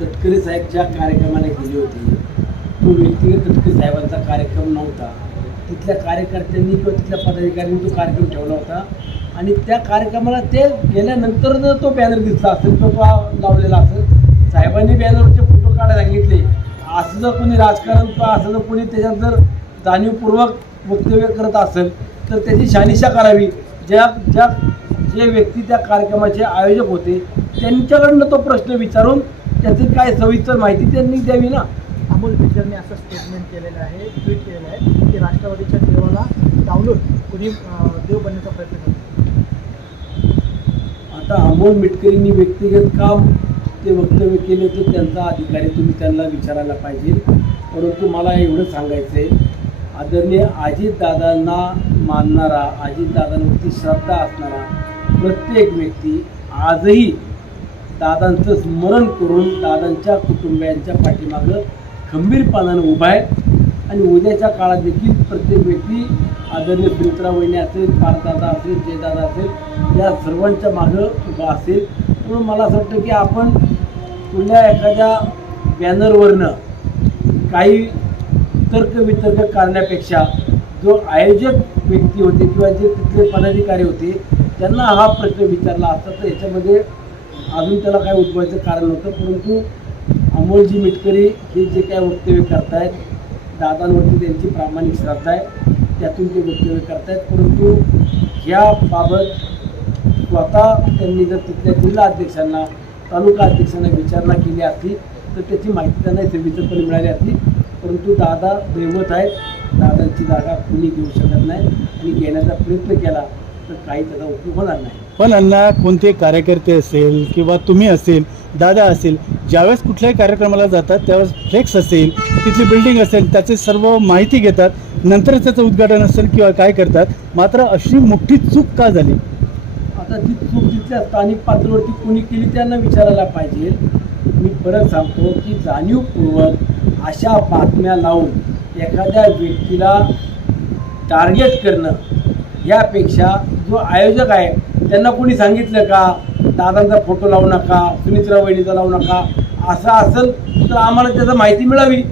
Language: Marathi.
तटकरे साहेब ज्या कार्यक्रमाला गेले होते तो व्यक्तिगत तटकरे साहेबांचा कार्यक्रम नव्हता. तिथल्या कार्यकर्त्यांनी किंवा तिथल्या पदाधिकाऱ्यांनी तो कार्यक्रम ठेवला होता आणि त्या कार्यक्रमाला ते गेल्यानंतर जर तो बॅनर दिसला असेल तो लावलेला असेल, साहेबांनी बॅनरचे फोटो काढायला सांगितले, असं जर कोणी राजकारण किंवा असं जर कोणी त्याच्यात जर जाणीवपूर्वक वक्तव्य करत असेल तर त्याची शहानिशा करावी. जे व्यक्ती त्या कार्यक्रमाचे आयोजक होते त्यांच्याकडनं तो प्रश्न विचारून त्याची काय सविस्तर माहिती त्यांनी द्यावी ना. अमोल मिटकरने असं स्टेटमेंट केलेलं आहे, ट्विट केलेलं आहे की राष्ट्रवादीच्या देवाला डावलून कुणी देव बनण्याचा प्रयत्न करतो. आता अमोल मिटकरींनी व्यक्तिगत काम ते वक्तव्य केले तर त्यांचा अधिकारी तुम्ही त्यांना विचारायला पाहिजे. परंतु मला एवढं सांगायचं आहे, आदरणीय अजितदादांना मानणारा, अजितदादांवरती श्रद्धा असणारा प्रत्येक व्यक्ती आजही दादांचं स्मरण करून दादांच्या कुटुंबियांच्या पाठीमागं खंबीरपणानं उभा आहे आणि उद्याच्या काळात देखील प्रत्येक व्यक्ती आदरणीय सुमित्रा वहिनी असेल, पारदादा असेल, जयदादा असेल, या सर्वांच्या मागं उभा असेल. म्हणून मला असं वाटतं की आपण कुठल्या एखाद्या बॅनरवरनं काही तर्कवितर्क करण्यापेक्षा जो आयोजक व्यक्ती होते किंवा जे तिथले पदाधिकारी होते त्यांना हा प्रश्न विचारला असता तर याच्यामध्ये अजून त्याला काय उद्भवायचं कारण नव्हतं. परंतु अमोलजी मिटकरी हे जे काय वक्तव्य करतायत, दादांवरती त्यांची प्रामाणिक श्रद्धा आहे, त्यातून ते वक्तव्य करतायत. परंतु ह्याबाबत स्वतः त्यांनी जर तिथल्या जिल्हा अध्यक्षांना, तालुका अध्यक्षांना विचारणा केली असती तर त्याची माहिती त्यांना सविस्तरपणे मिळाली असती. परंतु दादा दैवत आहेत, दादांची जागा कुणी घेऊ शकत नाही आणि घेण्याचा प्रयत्न केला तर काही त्याचा उपयोग होणार नाही. पण अण्णा, कोणते कार्यकर्ते असेल किंवा तुम्ही असेल, दादा असेल, ज्यावेळेस कुठल्याही कार्यक्रमाला जातात त्यावेळेस फ्लेक्स असेल, तिथली बिल्डिंग असेल, त्याचे सर्व माहिती घेतात, नंतरच त्याचं उद्घाटन असेल किंवा काय करतात. मात्र अशी मोठी चूक का झाली? आता ती चूक तिथल्या स्थानिक पातळीवरती कोणी केली त्यांना विचारायला पाहिजे. मी परत सांगतो की जाणीवपूर्वक अशा बातम्या लावून एखाद्या व्यक्तीला टार्गेट करणं यापेक्षा जो आयोजक आहे त्यांना कोणी सांगितलं का दादांचा फोटो लावू नका, सुमित्रा वहिनीचा लावू नका, असं असेल तर आम्हाला त्याची माहिती मिळावी.